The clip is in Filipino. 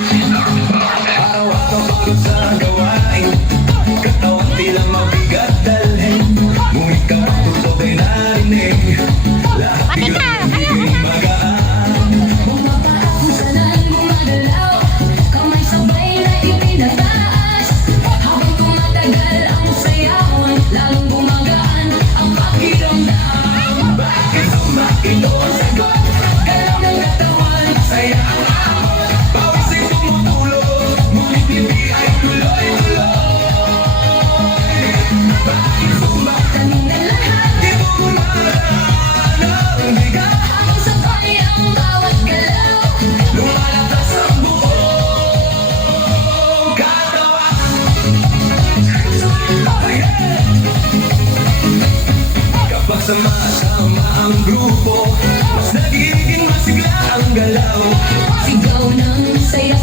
Araw-araw pagod sa gawain, katawan tila mabigat dalhin. Ngunit kapag tusok ay narinig, lahat biglang magaan. Bumaba kung saan gumagalaw, kamay sabay na ipinataas. Habang tumatagal ang sayawan, lalong gumagaan ang pakiramdam. Bakit sumakit o sagot? Galaw ng katawan, saya ang ahon. Bawat ay tumutulog, ngunit hindi ay tuloy-tuloy. Bakit sumakit? Tanong na lahat, Di mo malaan ang bigat. habang sabay ang bawat galaw. Lumalakas ang buong katawan. Kapag sama-sama ang grupo, mas nagiging masigla ang galaw. Sigaw ng saya